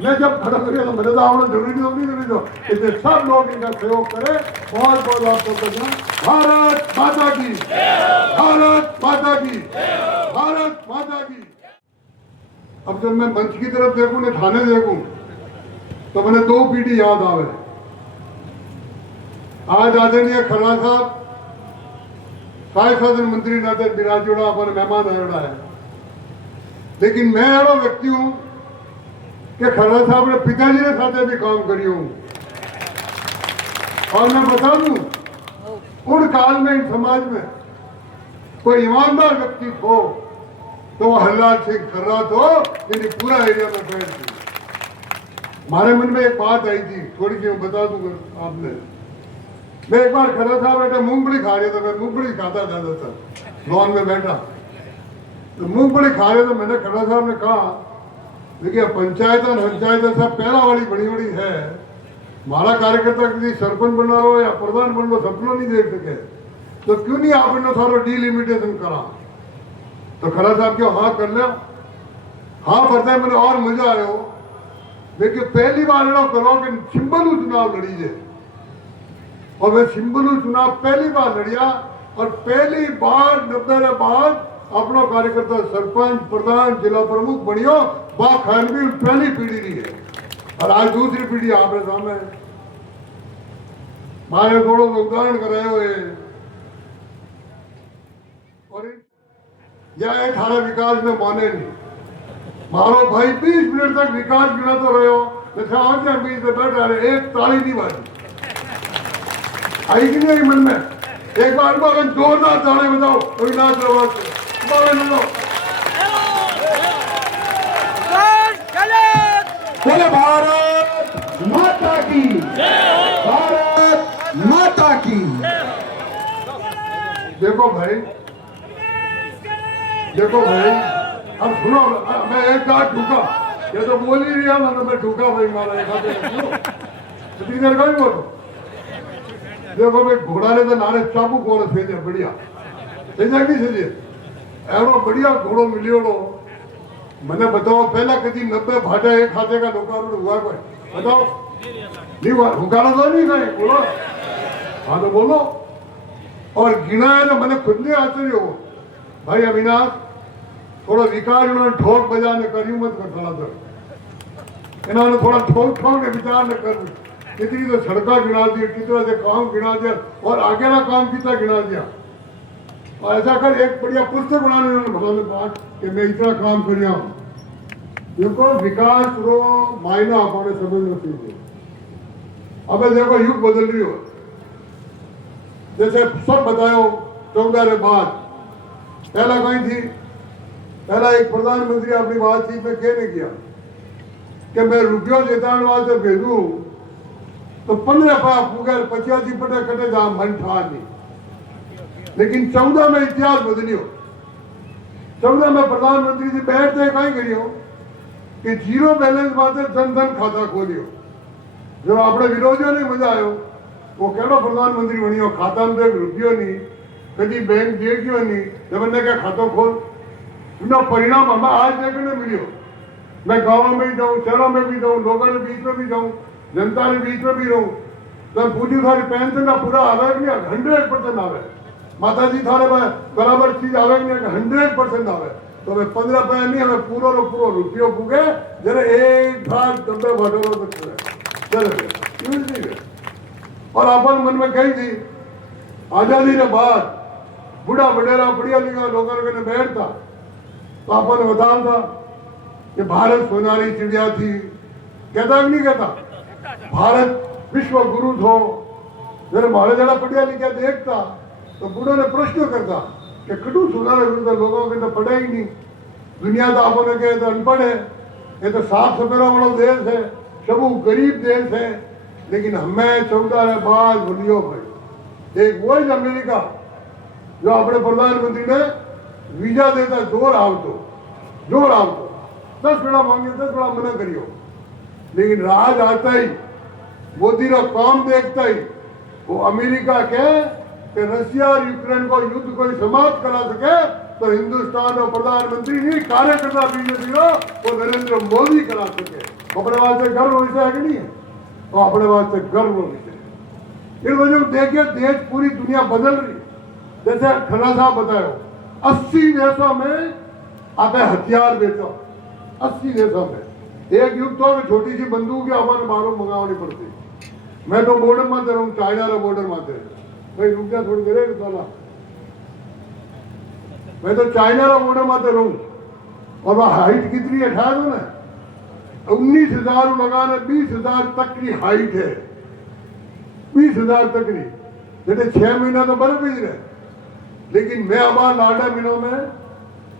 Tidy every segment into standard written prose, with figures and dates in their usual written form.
मैं जब खड़ा करिए तो मैंने तो आवड़ो जरूरी होगी जरूरी हो इसलिए सब लोग इनका सहयोग करें। बहुत बहुत आपको धन्यवाद। भारत माता की, भारत माता की, भारत माता की। अब जब मैं मंच की तरफ देखूं ने थाने देखूं तो मैंने दो पीढ़ी याद आवे। आज आदरणीय खन्ना साहब काय साधन मंत्री नाते बिराजोड़ा अपन मेहमान आयोड़ा है, लेकिन मैं एड़ो व्यक्ति हूं कि खन्ना साहब ने पिताजी ने साथ भी काम करियो हूं। और मैं बता दूं उन काल में इन समाज में कोई ईमानदार व्यक्ति हो तो वो हरलाल सिंह खर्रात हो, यानी पूरा एरिया में फैल थी। हमारे मन में एक बात आई थी, थोड़ी सी मैं बता दूंगा आपने। मैं एक बार खन्ना साहब बेटा मूंगफली खा रहे थे, मैं मूंगफली खाता जाता था लॉन में बैठा, तो मूंगफली खा रहे तो मैंने खन्ना साहब ने कहा देखिए पंचायत सब पहला वाली बड़ी बड़ी है, हमारा कार्यकर्ता किसी सरपंच बनना हो या प्रधान बन लो सपनों नहीं देख सके, तो क्यों नहीं आप इन्होंने सारा डिलिमिटेशन करा। तो खन्ना साहब क्यों हाँ कर लिया, हाँ भरते मैंने और मजा आयो। देखिए पहली बार एड़ो करो कि सिंबलू चुनाव लड़ी जे, और मैं सिंबलू चुनाव पहली बार लड़िया और पहली बार 90 के बाद अपना कार्यकर्ता सरपंच प्रधान जिला प्रमुख बनियो। खान भी पहली पीढ़ी रही है और आज दूसरी पीढ़ी आपके सामने है। मारे थोड़ा उदाहरण कराए हुए और यह एक थारा विकास में माने नहीं। मारो भाई 20 मिनट तक विकास गिना तो रहे हो, बीच में बैठा रहे, एक ताली नहीं बाजी आई कि नहीं मन में। एक बार जोरदार ताली बताओ कोई नाच रहा बोले भारत माता की, भारत माता की। देखो भाई अब सुनो, मैं एक बार ठूका, ये तो बोल ही रहा ना, मैं ठूका भाई मारा कितनी देर का भी बोलो। देखो भाई घोड़ा ने तो नारे चाबू को सेजे बढ़िया सेजा नहीं सेजे एवरो बढ़िया घोड़ो मिलियोड़ो। मैंने बताओ पहला कभी 90 भाटा एक खाते का लोकार्पण हुआ कोई बताओ नहीं हुआ, हुकारा तो नहीं कहीं बोलो, हाँ तो बोलो। और गिना है तो मैंने खुद ने आश्चर्य हो भाई अविनाश थोड़ा विकास उन्होंने ठोक बजाने करी मत कर थोड़ा तो इन्होंने थोड़ा ठोक ने विचार न कर, कितनी तो सड़का गिना दी, कितना से काम गिना दिया और आगे ना काम कितना गिना दिया। और ऐसा कर एक बढ़िया पुस्तक बनाने भगवान बात कि मैं इतना काम कर रहा हूँ। देखो विकास रो मायना अपने समझ चाहिए। अब देखो युग बदल रही हो, जैसे सब बताओ 14 के बाद पहला कहीं थी, पहला एक प्रधानमंत्री अपनी बातचीत में कहने किया कि मैं रुपये चेतावनी वास्ते भेजू तो 15 फूके 85 पटे कटे जा मन ठा नहीं। लेकिन 14 में इतिहास बदलियो, 14 में प्रधानमंत्री जी बैठते कहीं करियो कि जीरो बैलेंस माते जनधन खाता खोलियो। जो अपने विरोधियों ने मजा आयो वो केड़ो प्रधानमंत्री बनियो, खाता में तो रुपयो नहीं, कभी बैंक दे क्यों नहीं, जब मैंने क्या खातो खोल, उनका परिणाम हमें आज देखने मिलियो। मैं गाँव में भी जाऊँ, शहरों में भी जाऊँ, लोगों के बीच में भी जाऊँ, जनता के बीच में भी रहूँ, तो पूछू सारी पेंशन का पूरा आवे नहीं, 100% आवे। माता जी थारे बराबर चीज आवे नहीं, 100% आवे। तो हमें 15 पैसे नहीं, हमें पूरा रुपयो फूके जरा एक ढाल डब्बे भटोरो चले। और अपन मन में कही थी आजादी के बाद बूढ़ा बडेरा बढ़िया लिखा लोगों के बैठता तो अपन बताओ था कि भारत सोनारी चिड़िया थी, कहता नहीं कहता भारत विश्व गुरु थो। जरा मारे जरा पढ़िया लिखा देखता तो बूढ़ों ने प्रश्न करता कि कटू सुनारे गुरु लोगों के तो पढ़ा ही नहीं, दुनिया तो आपने कहे तो अनपढ़ है, ये तो साफ सफेरा वाला देश है, सब गरीब देश है। लेकिन हमें 14 के बाद बोलियो भाई एक वो ही अमेरिका जो अपने प्रधानमंत्री ने वीजा देता है, जोर आओ तो 10 बड़ा मांगे 10 बड़ा मना करियो। लेकिन राज आता ही मोदी का काम देखता ही वो अमेरिका के कि रशिया और यूक्रेन को युद्ध कोई समाप्त करा सके तो हिंदुस्तान और प्रधानमंत्री नहीं कार्यकर्ता बीजेपी हो वो नरेंद्र मोदी करा सके। अपने वास्ते गर्व विषय है कि नहीं है? तो अपने वास्ते गर्व विषय है। इन वजह देखिए देश पूरी दुनिया बदल रही है। जैसे खन्ना साहब बताओ 80 देशों में आप हथियार बेचो, 80 देशों में एक युग तो छोटी सी बंदूक है हमारे बाहरों मंगावनी पड़ती। मैं तो बॉर्डर माते रहूँ, चाइना रा बॉर्डर माते भाई रुक जा थोड़ी देर साला, मैं तो चाइना रा बॉर्डर माते रहूँ और वह हाइट कितनी है ठहर दो ना 19,000 लगाने 20,000 तक की हाइट है, 20,000 तक की जैसे 6 महीना तो बर्फ ही रहे। लेकिन मैं हमारा लाडा महीनों में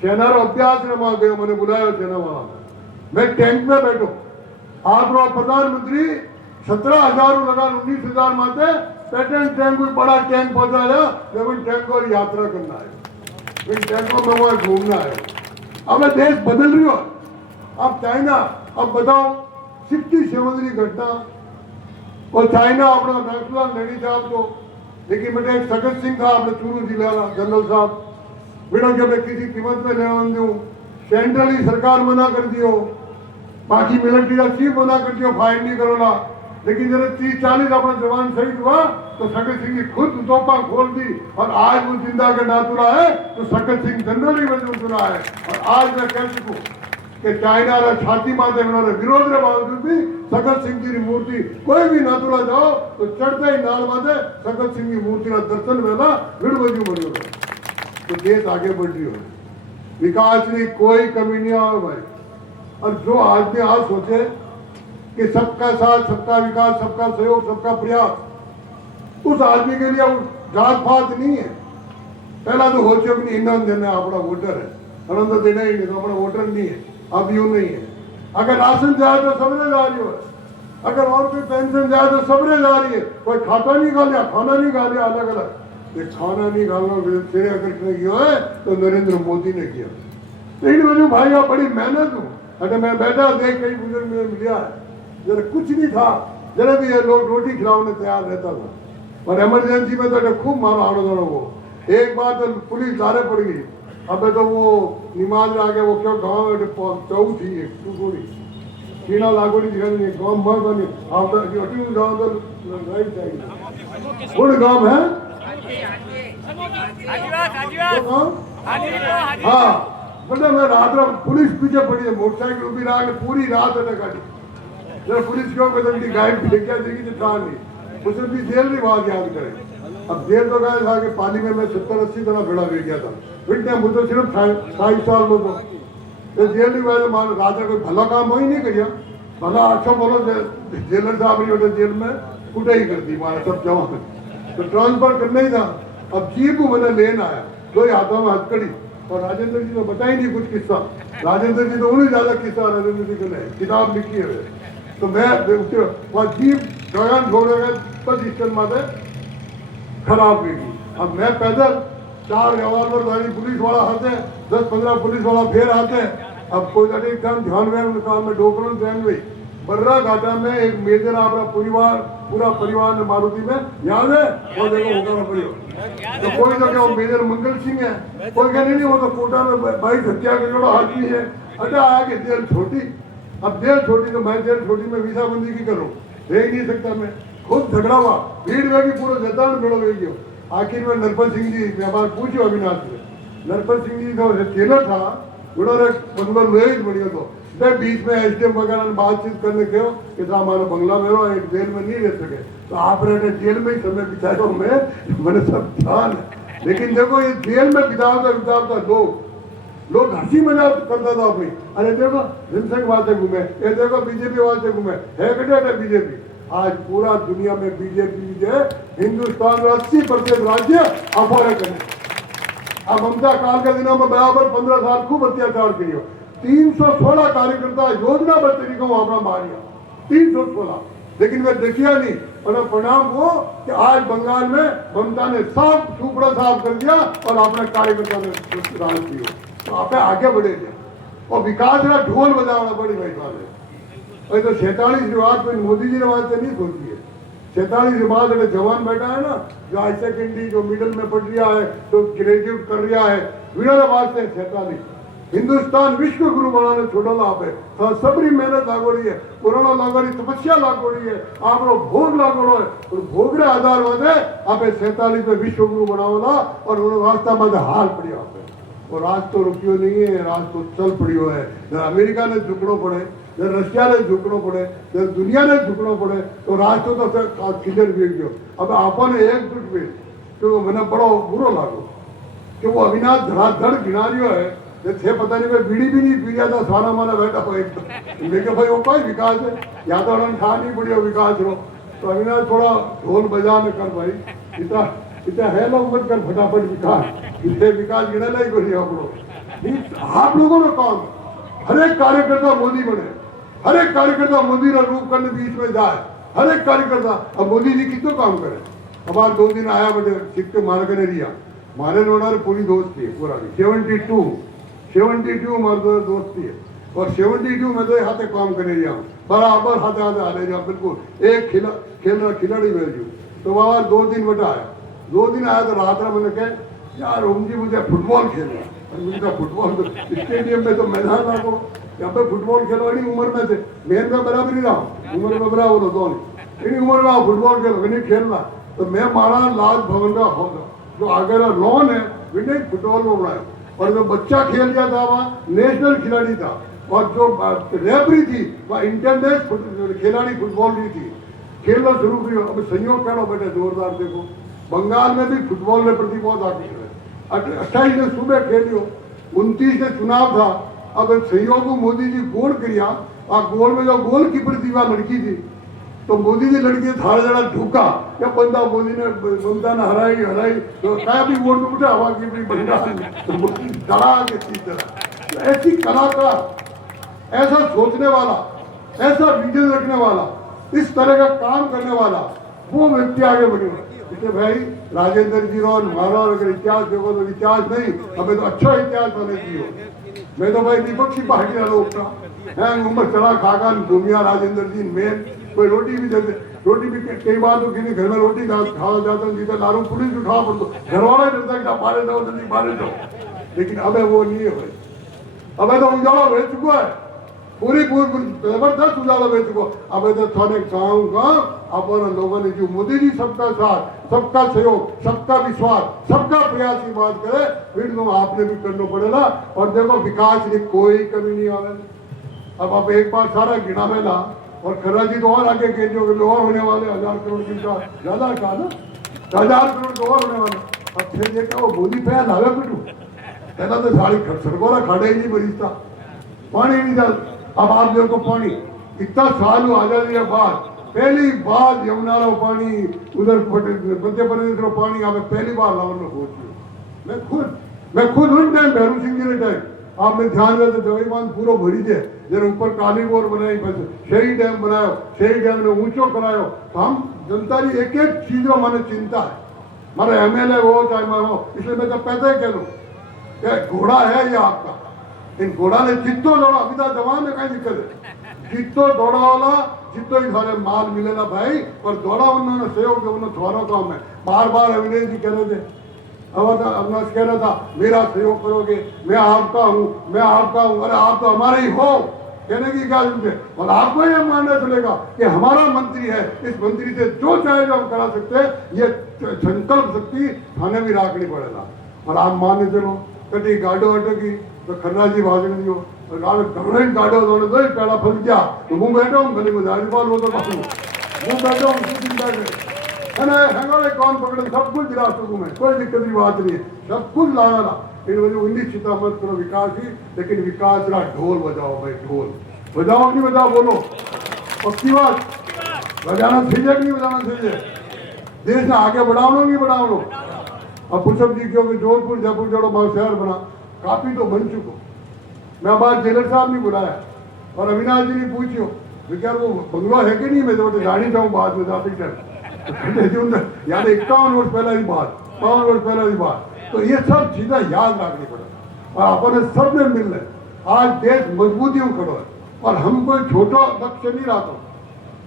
सेना अभ्यास में वहां गया, मैंने बुलाया सेना वाला, मैं टैंक में बैठो आप लोग प्रधानमंत्री 17,000 लगान 19,000 माते पेटेंट टैंक कोई बड़ा टैंक पहुंचा रहा लेकिन टैंक और यात्रा करना है, इन टैंकों में वहां घूमना है। अब देश बदल रही हो। अब चाइना, अब बताओ सिक्की समुद्री घटना और चाइना अपना नाथूलाल नेड़ी साहब को, लेकिन बेटे एक सगत सिंह था अपने चूरू जिला जनरल साहब बेटा के मैं किसी कीमत में लेना दूं, सेंट्रली सरकार मना कर दियो, बाकी मिलिट्री का चीफ मना कर दियो फाइन नहीं करोला। लेकिन जब 30-40 अपना जवान शहीद हुआ तो सगत सिंह की खुद तोपा खोल दी और आज वो जिंदा का नातुला है तो सगत सिंह जनरली में चुना है। और आज मैं कह सकूं कि चाइना रा छाती माते उन्होंने विरोध के बावजूद भी सगत सिंह की मूर्ति कोई भी नातुला जाओ तो चढ़ते ही नाल माते सगत सिंह की मूर्ति का दर्शन वेला विड़ बजू बड़ी हो तो देश आगे बढ़ रही हो, विकास की कोई कमी नहीं आओ भाई। और जो आदमी आज सोचे कि सबका साथ सबका विकास सबका सहयोग सबका प्रयास, उस आदमी के लिए जात पात नहीं है। पहला तो हो चुकी ईंधन देना अपना वोटर है, हम तो देना ही नहीं तो अपना वोटर नहीं है, अब यूं नहीं है। अगर राशन जाए तो सबने जा रही हो, अगर और कोई पेंशन जाए तो सबने जा रही है। कोई खाता नहीं खा लिया, खाना नहीं खा लिया, अलग अलग ये खाना नहीं खाना तेरे अगर किया है तो नरेंद्र मोदी ने किया। लेकिन मुझे भाई आप बड़ी मेहनत हूँ। अगर मैं बैठा देख कई बुजुर्ग में मिला है जरा कुछ नहीं था, जरा भी ये लोग रोटी खिलाने तैयार रहता था और इमरजेंसी में तो खूब मारा आड़ो दौड़ो। वो एक बार तो पुलिस लारे पड़ गई, अब तो वो नमाज आ गया, वो क्यों गाँव में चौ थी तू थोड़ी कीड़ा लागोड़ी दिखाई गाँव मर बनी आप गाँव तो राइट चाहिए कौन गाँव है हाँ बोले मैं रात पुलिस पीछे पड़ी है मोटरसाइकिल भी रहा पूरी रात है गाड़ी जब पुलिस क्यों कहते गाइड लेके देगी तो था नहीं उसे भी जेल की बात याद करें। अब जेल तो गया था कि पानी में मैं 70-80 तरह बेड़ा गिर गया था फिर मुझे सिर्फ 27 साल में तो जेल की बात मान राजा कोई भला काम हो ही नहीं करिया भला अच्छा बोलो जेलर साहब नहीं होते जेल में कुटे ही कर दी हमारा सब जवान तो ट्रांसफर करना ही था। अब जीप मैंने लेन आया दो हाथों में हथकड़ी और राजेंद्र जी तो बता ही नहीं कुछ किस्सा, राजेंद्र जी तो उन्हें ज्यादा किस्सा राजेंद्र जी ने किताब लिखी है तो मैं वहाँ जीप गगन छोड़ गए बस स्टेशन माते खराब गई। अब मैं पैदल 4 रिवॉल्वर वाली पुलिस वाला आते 10-15 पुलिस वाला फिर आते अब कोई एकदम ध्यान में डोकरन ध्यान हुई बर्रा घाटा में एक मेजर अपना पूरा परिवार ने मारुति में याद है वो देखो होगा परिवार तो कोई तो क्या मेजर मंगल सिंह है कोई क्या नहीं वो तो कोटा में 22 हत्या के जोड़ा आदमी है। अच्छा आया कि जेल छोटी, अब जेल छोटी तो मैं जेल छोटी में वीसा बंदी की करूँ रह नहीं सकता मैं खुद झगड़ा हुआ भीड़ में भी पूरा जनता में भेड़ो गई हो। आखिर में नरपत सिंह जी मैं बात पूछी अविनाश से नरपत सिंह जी तो जेलर था उन्होंने बंगला लोहित बढ़िया तो बीच में एसडीएम वगैरह ने बातचीत करने के कि हमारा बंगला में रहो एक जेल में नहीं रह सके तो आप रहने जेल में ही समय बिताया मैंने सब ध्यान है। लेकिन देखो ये जेल में बिताता लोग हंसी मजाक करता था अपनी अरे देखो हिंसक वाले घूमे ये देखो बीजेपी वाले घूमे है कटे बीजेपी। आज पूरा दुनिया में बीजेपी जो हिंदुस्तान में 80% राज्य अफवाह करने। अब ममता काल के दिनों में बराबर 15 साल खूब अत्याचार करियो 316 कार्यकर्ता योजना पर तरीकों अपना मारिया 316 लेकिन वे देखिया नहीं और परिणाम वो कि आज बंगाल में ममता ने साफ सुपड़ा साफ कर दिया और अपने कार्यकर्ता ने राज किया तो आप आगे बढ़े और विकास का ढोल बजाना बड़ी भाई बात है। तो 46 रिवाज पर मोदी जी रिवाज से नहीं सोचती है 46 रिवाज अगर जवान बैठा है ना जो हाई सेकेंडरी जो मिडिल में पढ़ रहा है तो ग्रेजुएट कर रहा है वीणा वास्ते 47 हिंदुस्तान विश्व गुरु बनाने छोड़ो आप सबरी मेहनत लागोड़ी है पुराना लागोड़ी तपस्या लागोड़ी है आपनो भोग लागोड़ो है और भोगरे आधार वादे आपे 47 में विश्व गुरु बनावला और उन वास्ता में हाल पड़ियो आपे और राज तो रुकियो नहीं है राज तो चल पड़ियो है जब अमेरिका ने झुकनो पड़े जब रशिया ने झुकनो पड़े जब दुनिया ने झुकनो पड़े तो राज तो किधर भी गयो अब आपने एकजुट में तो मैंने बड़ो बुरो लागो कि वो अविनाश धड़ाधड़ गिनारियो है ये थे पता नहीं मैं बीड़ी भी नहीं पी रहा था सारा माना बैठा हो एक लेकिन भाई वो कोई विकास है या तो उन्होंने खा नहीं पड़ी विकास रो तो अविनाश थोड़ा ढोल बजा में कर भाई इतना इतना है लोग मत कर फटाफट विकास इससे विकास गिना नहीं कोई आप लोगों ने काम हर एक कार्यकर्ता मोदी बने हर एक कार्यकर्ता मोदी का रूप करने बीच में जाए हर एक कार्यकर्ता अब मोदी जी कितना काम करे अब आज 2 दिन आया बेटे सिक्के मार कर रिया मारे रोना पूरी दोस्ती है पुरानी 72 हमारे दोस्ती है और 72 में तो हाथे काम करे रहा बराबर हाथे हाथे हाले रहा बिल्कुल एक खिलाड़ी भेजू तो बाबा 2 दिन बेटा आया 2 दिन आया तो रात में मैंने कहा यार ओम जी मुझे फुटबॉल खेलना और मुझे कहा फुटबॉल तो स्टेडियम में तो मैदान लागो यहाँ पे फुटबॉल खेलवानी उम्र में थे मेन में बराबर ही रहा उम्र में बराबर हो दोनों इन उम्र में फुटबॉल खेलो नहीं खेलना तो मैं मारा लाल भवन का होगा जो आगे लॉन है मैंने फुटबॉल में बनाया और जो बच्चा खेल गया था वहाँ नेशनल खिलाड़ी था और जो रेफरी थी वह इंटरनेशनल खिलाड़ी फुटबॉल की थी खेलना शुरू किया अब संयोग करो बेटे जोरदार देखो बंगाल में भी फुटबॉल ने प्रति बहुत आगे है 28 ने सुबह खेलियो 29 ने चुनाव था अब संयोग मोदी जी गोल किया और गोल में जो गोल कीपर थी वह लड़की थी तो मोदी जी लड़की थारा जरा ढूका या बंदा मोदी ने ममता ने हराई तो क्या भी वोट में उठा हवा की भी बंदा तो मोदी डरा के इस तरह ऐसी कलाकार ऐसा सोचने वाला ऐसा विजन रखने वाला इस तरह का काम करने वाला वो व्यक्ति आगे बढ़े इसलिए भाई राजेंद्र जी रो हमारा अगर इतिहास देखो तो इतिहास नहीं हमें तो अच्छा इतिहास बने चाहिए मैं तो भाई विपक्षी पार्टी का लोग था है उम्र चढ़ा खाकर घूमिया राजेंद्र जी मेन कोई रोटी भी देते रोटी भी कई बार तो किसी घर में रोटी खाया जाता है जिधर लारू पुलिस उठा पड़ता घर वाला ही डरता है बाहर जाओ जल्दी बाहर जाओ लेकिन अब वो नहीं है भाई अब तो उजाला भेज चुका है पूरी जबरदस्त उजाला भेज चुका अब तो थोड़े गाँव गाँव अपन लोगों ने जो मोदी जी सबका साथ सबका सहयोग सबका विश्वास सबका प्रयास की बात करे फिर तो आपने भी करना पड़ेगा और देखो विकास की कोई कमी नहीं आवे अब आप एक बार सारा गिना मेला और खर्रा जी तो और आगे के जो और होने वाले 1000 करोड़ की ज्यादा कहा ना 1000 करोड़ तो और होने वाले अब फिर ये क्या वो बोली पे लावे पिटू पहला तो साड़ी सरगोरा खाड़े ही नहीं बरिश्ता पानी नहीं डाल अब आप देखो पानी इतना साल आजादी के बाद पहली बार यमुना रो पानी उधर मध्य प्रदेश रो पानी आप पहली बार लावन में पहुंची मैं खुद उन टाइम भैरू सिंह जी ने टाइम आपने ध्यान रहे तो जवाई बांध पूरा भरी जाए जब ऊपर काली बोर बनाई शही डैम बनायो शही डैम ने ऊंचो करायो तो हम जनता की एक एक चीजों माने चिंता है मारे एमएलए हो चाहे मानो इसलिए मैं तो पैदा ही कह लूँ क्या घोड़ा है ये आपका इन घोड़ा ने जितो दौड़ा अभी तो जवान में कहीं दिक्कत है जितो दौड़ा वाला जितो ही सारे माल मिलेगा भाई पर दौड़ा उन्होंने सहयोग उन्होंने थोड़ा काम है बार बार अविनाश जी कह रहे थे अविनाश कह रहा था मेरा सहयोग करोगे मैं आपका हूँ अरे आप तो हमारे ही हो कहने की क्या जरूरत है और आपको यह मानना चलेगा कि हमारा मंत्री है इस मंत्री से जो चाहे जो हम करा सकते हैं ये संकल्प शक्ति थाने भी रखनी पड़ेगा और आप मानने चलो कभी गाड़ो हटो की तो खन्ना जी भाषण दियो और गाड़ो दोनों दो पेड़ा फंस गया तो मुंह बैठा हूँ गली में बाल वो तो मुंह बैठा हूँ चिंता है ना हंगारे कौन पकड़े सब कुछ दिला सकूँ मैं कोई दिक्कत की बात नहीं है सब कुछ लाना ना इन वजह 19 चिंता मत करो विकास ही लेकिन विकास का ढोल बजाओ भाई ढोल बजाओ नहीं बजाओ बोलो पक्की बात बजाना चाहिए कि नहीं बजाना चाहिए देश ने आगे बढ़ाओ नहीं बढ़ाओ अब पुष्प जी क्योंकि जोधपुर जयपुर जोड़ो बहुत शहर बना काफी तो बन चुको मैं बात जेलर साहब ने बुलाया और अविनाश जी ने पूछो क्या वो बंगला है कि नहीं मैं तो जानी चाहूँ बाद में जाते टाइम यार 51 वर्ष पहले की बात 52 वर्ष पहले की बात तो ये सब चीजें याद रखनी पड़ेगा और अपने सब में मिल रहे आज देश मजबूती में खड़ो है और हम कोई छोटा लक्ष्य नहीं रखो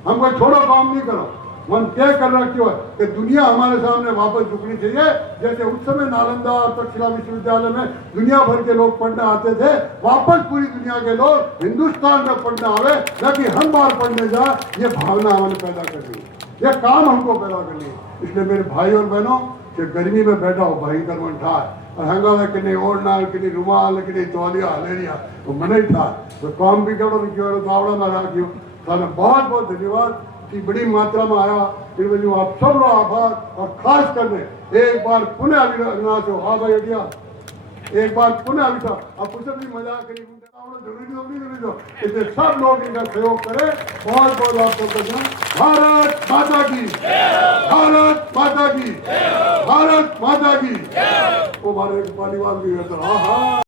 हम कोई छोटा काम नहीं करो मन क्या कर रखी हो कि दुनिया हमारे सामने वापस झुकनी चाहिए। जैसे उस समय नालंदा और तक्षशिला विश्वविद्यालय में दुनिया भर के लोग पढ़ने आते थे, वापस पूरी दुनिया के लोग हिंदुस्तान में पढ़ने आवे, न कि हम बाहर पढ़ने जा। ये भावना हमने पैदा करनी है, यह काम हमको पैदा करनी है। इसलिए मेरे भाई और बहनों, कि गर्मी में बैठा हो भयंकर मन ठा और हंगावे कि नहीं ओढ़ना कि नहीं रुमाल कि नहीं तौलिया हलेरिया तो मन ही ठा तो काम भी करो क्यों तो आवड़ा ना राखियो। थाने बहुत बहुत धन्यवाद कि बड़ी मात्रा में आया। फिर वजह आप सब रो आभार और खास करने एक बार पुनः अविनाश हो। हाँ भाई अटिया एक बार पुनः अविनाश आप कुछ भी मजाक करी जरूरी दो इसलिए सब लोग इनका सहयोग करें। बहुत बहुत आप सबको भारत माता की, भारत माता की, भारत माता की। वो हमारे पालीवाल भी रहता। हाँ हाँ।